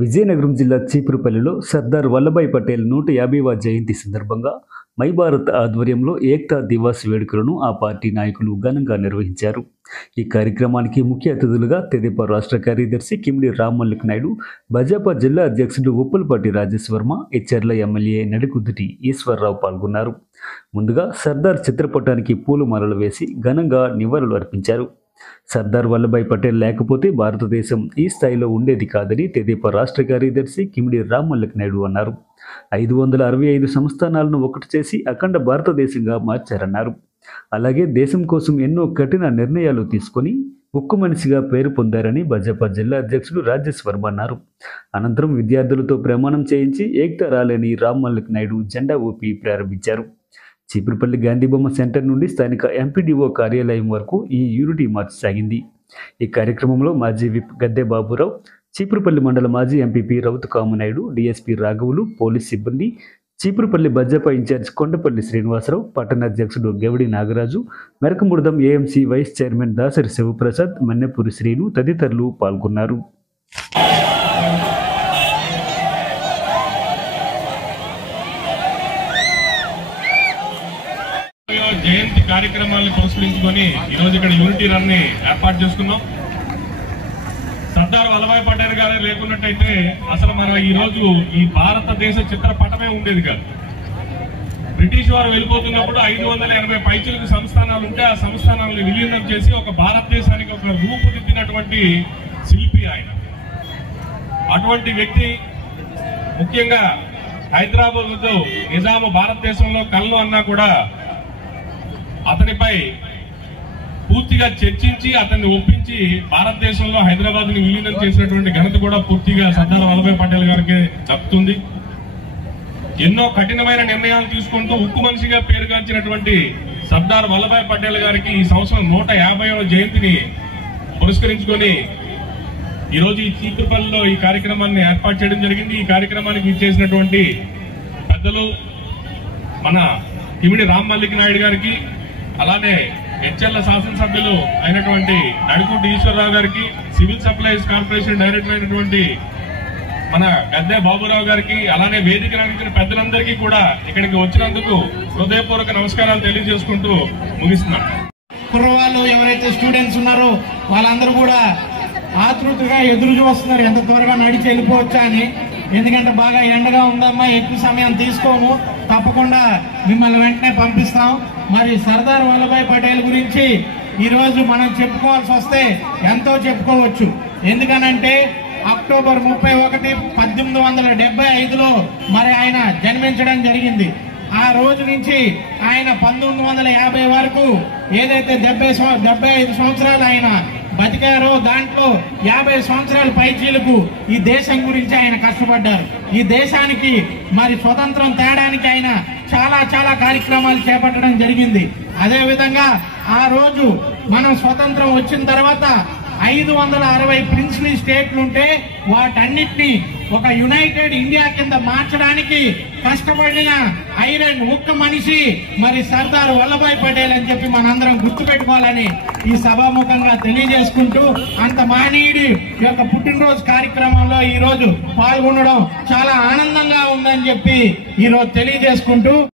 విజయనగరం జిల్లా చీపురుపల్లిలో సర్దార్ వల్లభాయ్ పటేల్ 150వ జయంతి సందర్భంగా మై భారత్ ఆధ్వర్యంలో ఏక్తా దివాస్ వేడుకలను ఆ పార్టీ నాయకులు ఘనంగా నిర్వహించారు. ఈ కార్యక్రమానికి ముఖ్య అతిథులుగా తెదేపా రాష్ట్ర కార్యదర్శి కిమిడి రామ్మల్లిక్ నాయుడు, భాజపా జిల్లా అధ్యక్షుడు ఉప్పలపాటి రాజేశ్వర్మ, ఎచ్చెర్ల ఎమ్మెల్యే నడికుదుటి ఈశ్వర్రావు పాల్గొన్నారు. ముందుగా సర్దార్ చిత్రపటానికి పూలమాలలు వేసి ఘనంగా నివాళులు అర్పించారు. సర్దార్ వల్లభాయ్ పటేల్ లేకపోతే భారతదేశం ఈ స్థాయిలో ఉండేది కాదని తెదేపా రాష్ట్ర కార్యదర్శి కిమిడి రామ్మల్లిక్ నాయుడు అన్నారు. 565 సంస్థానాలను ఒకటి చేసి అఖండ భారతదేశంగా మార్చారన్నారు. అలాగే దేశం కోసం ఎన్నో కఠిన నిర్ణయాలు తీసుకొని ఉక్కు మనిషిగా పేరు పొందారని భాజపా జిల్లా అధ్యక్షుడు రాజేశ్వర్మ అన్నారు. అనంతరం విద్యార్థులతో ప్రమాణం చేయించి ఏక్తా ర్యాలీని రామ్మల్లిక్ నాయుడు జెండా ఊపి ప్రారంభించారు. చీపురుపల్లి గాంధీబొమ్మ సెంటర్ నుండి స్థానిక ఎంపీడీఓ కార్యాలయం వరకు ఈ యూనిటీ మార్చ్ సాగింది. ఈ కార్యక్రమంలో మాజీ విప్ గద్దె బాబురావు, చీపురుపల్లి మండల మాజీ ఎంపీపీ రౌతు కామనాయుడు, డీఎస్పీ రాఘవులు, పోలీస్ సిబ్బంది, చీపురుపల్లి భాజపా ఇన్ఛార్జ్ కొండపల్లి శ్రీనివాసరావు, పట్టణ అధ్యక్షుడు Gevadi Nagaraju, Merakamudidam AMC vice chairman Dasari Sivaprasad, Mannepuri Srinu తదితరులు పాల్గొన్నారు. జయంతి కార్యక్రమాలను పురస్కరించుకొని ఈరోజు ఇక్కడ యూనిటీ రన్ ని ఏర్పాటు చేసుకున్నాం. సర్దార్ వల్లభాయ్ పటేల్ గారు లేకున్నట్టయితే అసలు మనం ఈ రోజు ఈ భారతదేశ చిత్రపటమే ఉండేది కాదు. బ్రిటిష్ వారు వెళ్ళిపోతున్నప్పుడు 580 పైచులకు సంస్థానాలు ఉంటే ఆ సంస్థానాలను విలీనం చేసి ఒక భారతదేశానికి ఒక రూపుదిద్దినటువంటి శిల్పి ఆయన. అటువంటి వ్యక్తి ముఖ్యంగా హైదరాబాద్ నిజాము భారతదేశంలో కళ్ళు అన్నా కూడా అతనిపై పూర్తిగా చర్చించి అతన్ని ఒప్పించి భారతదేశంలో హైదరాబాద్ ని విలీనం చేసినటువంటి ఘనత కూడా పూర్తిగా సర్దార్ వల్లభాయ్ పటేల్ గారికి దక్కుతుంది. ఎన్నో కఠినమైన నిర్ణయాలు తీసుకుంటూ ఉక్కు మనిషిగా పేరుగాంచినటువంటి సర్దార్ వల్లభాయ్ పటేల్ గారికి ఈ సంవత్సరం 150వ జయంతిని పురస్కరించుకొని ఈరోజు ఈ చీపురుపల్లిలో ఈ కార్యక్రమాన్ని ఏర్పాటు చేయడం జరిగింది. ఈ కార్యక్రమానికి ఇచ్చేసినటువంటి పెద్దలు మన కిమిడి రామ్మల్లిక్ నాయుడు గారికి, అలానే ఎచ్చెర్ల శాసనసభ్యులు అయినటువంటి నడికుటి ఈశ్వర్రావు గారికి, సివిల్ సప్లైస్ కార్పొరేషన్ డైరెక్టర్ అయినటువంటి మన గద్దె బాబురావు గారికి, అలానే వేదిక రంగించిన పెద్దలందరికీ కూడా ఇక్కడికి వచ్చినందుకు హృదయపూర్వక నమస్కారాలు తెలియజేసుకుంటూ ముగిస్తున్నాను. కుర్రవాళ్ళు ఎవరైతే స్టూడెంట్స్ ఉన్నారో వాళ్ళందరూ కూడా ఆతృతగా ఎదురు చూస్తున్నారు ఎంత త్వరగా నడిచి వెళ్ళిపోవచ్చా అని. ఎందుకంటే బాగా ఎండగా ఉందమ్మా, ఎక్కువ సమయం తీసుకోము, తప్పకుండా మిమ్మల్ని వెంటనే పంపిస్తాం. మరి సర్దార్ వల్లభాయ్ పటేల్ గురించి ఈరోజు మనం చెప్పుకోవాల్సి వస్తే ఎంతో చెప్పుకోవచ్చు. ఎందుకనంటే అక్టోబర్ 31, 1875లో మరి ఆయన జన్మించడం జరిగింది. ఆ రోజు నుంచి ఆయన 1950 వరకు ఏదైతే 75 సంవత్సరాలు ఆయన బతికారో దాంట్లో 50 సంవత్సరాల పైచీలకు ఈ దేశం గురించి ఆయన కష్టపడ్డారు. ఈ దేశానికి మరి స్వతంత్రం తేడానికి ఆయన చాలా కార్యక్రమాలు చేపట్టడం జరిగింది. అదే విధంగా ఆ రోజు మనం స్వతంత్రం వచ్చిన తర్వాత 560 ప్రిన్స్లీ స్టేట్లు ఉంటే వాటన్నిటినీ ఒక యునైటెడ్ ఇండియా కింద మార్చడానికి కష్టపడిన ఐరన్ ఉక్కు మనిషి మరి సర్దార్ వల్లభాయ్ పటేల్ అని చెప్పి మనందరం గుర్తుపెట్టుకోవాలని ఈ సభాముఖంగా తెలియజేసుకుంటూ, అంత మహనీయుడి యొక్క పుట్టినరోజు కార్యక్రమంలో ఈ రోజు పాల్గొనడం చాలా ఆనందంగా ఉందని చెప్పి ఈ రోజు తెలియజేసుకుంటూ